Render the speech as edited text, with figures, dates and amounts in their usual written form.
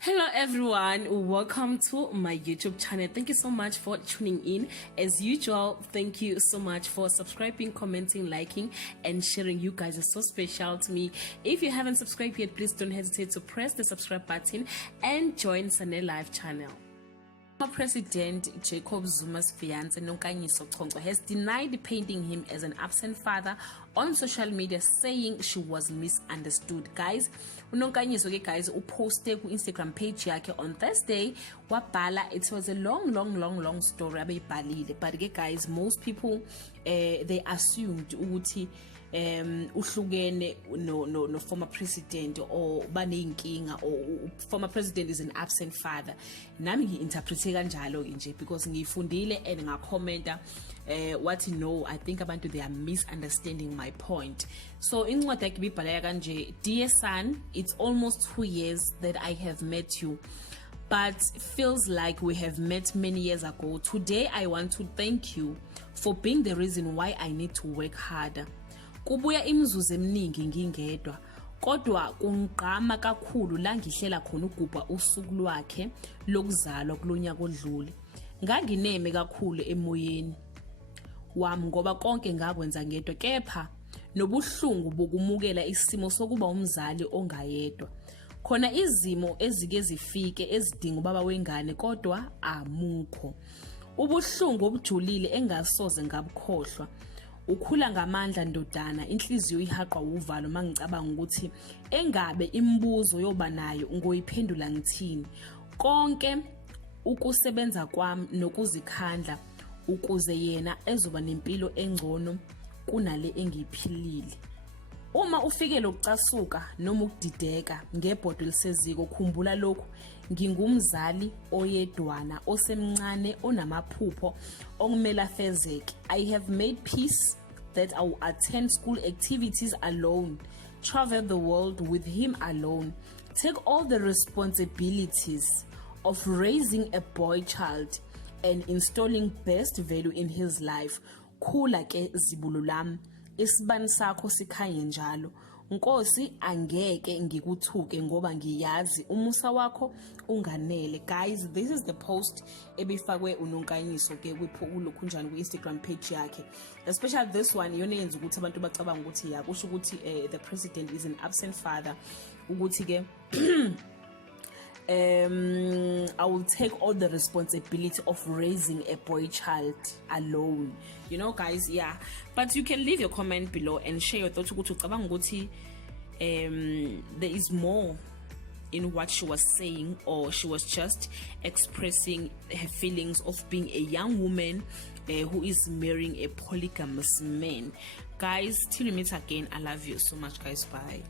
Hello everyone, welcome to my YouTube channel. Thank you so much for tuning in. As usual, thank you so much for subscribing, commenting, liking and sharing. You guys are so special to me. If you haven't subscribed yet, please don't hesitate to press the subscribe button and join Sane Live channel. President Jacob Zuma's fiance Nonkanyiso Chongco has denied painting him as an absent father on social media, saying she was misunderstood. Guys, Nonkanyiso guys posted ku Instagram page yake on Thursday wabhala it was a long story abeyibhalile, but guys, most people they assumed ukuthi uhlukene no former president or baneyinkinga or former president is an absent father. Nami ngi-interprete kanjalo nje because ngiyifundile and ngakhomenta what no, I think abantu they are misunderstanding my point. So incwadi yakhe ibibhala kanje: Dear son, it's almost 2 years that I have met you, but feels like we have met many years ago. Today I want to thank you for being the reason why I need to work harder. Kubuya imizuzu eminingi ngingedwa, kodwa kungqama kakhulu la ngihlela khona ugubha usuku lwakhe lokuzalwa kulonyaka odlule. Ngangineme kakhulu emoyeni wami ngoba konke ngakwenza ngedwa, kepha nobuhlungu bokumukela isimo sokuba umzali ongayedwa. Khona izimo ezike zifike ezidinga ubaba wengane kodwa amukho. Ubuhlungu obujulile engasoze ngabukhohlwa. Ukhula ngamandla ndodana, inhliziyo ihaqwa uvalo mangicabanga ukuthi engabe imibuzo yoba nayo ngoyiphendula ngithini. Konke ukusebenza kwami nokuzikhandla ukuze yena ezoba nempilo engcono kunale engiyiphilile. Uma ufike lokucasuka noma ukudideka ngebhodo liseziko, khumbula lokhu: ngingumzali oyedwana osemncane onamaphupho okumele afezeke. I have made peace that I will attend school activities alone, travel the world with him alone, take all the responsibilities of raising a boy child and installing best value in his life. Khula ke zibulo lami, isibani sakho sikhanye njalo. Nkosi, angeke ngikuthuke ngoba ngiyazi umusa wakho unganele. Guys, this is the post ebifakwe uNonkanyiso ke kulokhunjani ku Instagram page yakhe, especially this one yona yenza ukuthi abantu bacabanga ukuthi yakusho ukuthi the president is an absent father, ukuthi ke I will take all the responsibility of raising a boy child alone. You know, guys, yeah. But you can leave your comment below and share your thoughts. There is more in what she was saying, or she was just expressing her feelings of being a young woman who is marrying a polygamous man. Guys, till we meet again, I love you so much, guys. Bye.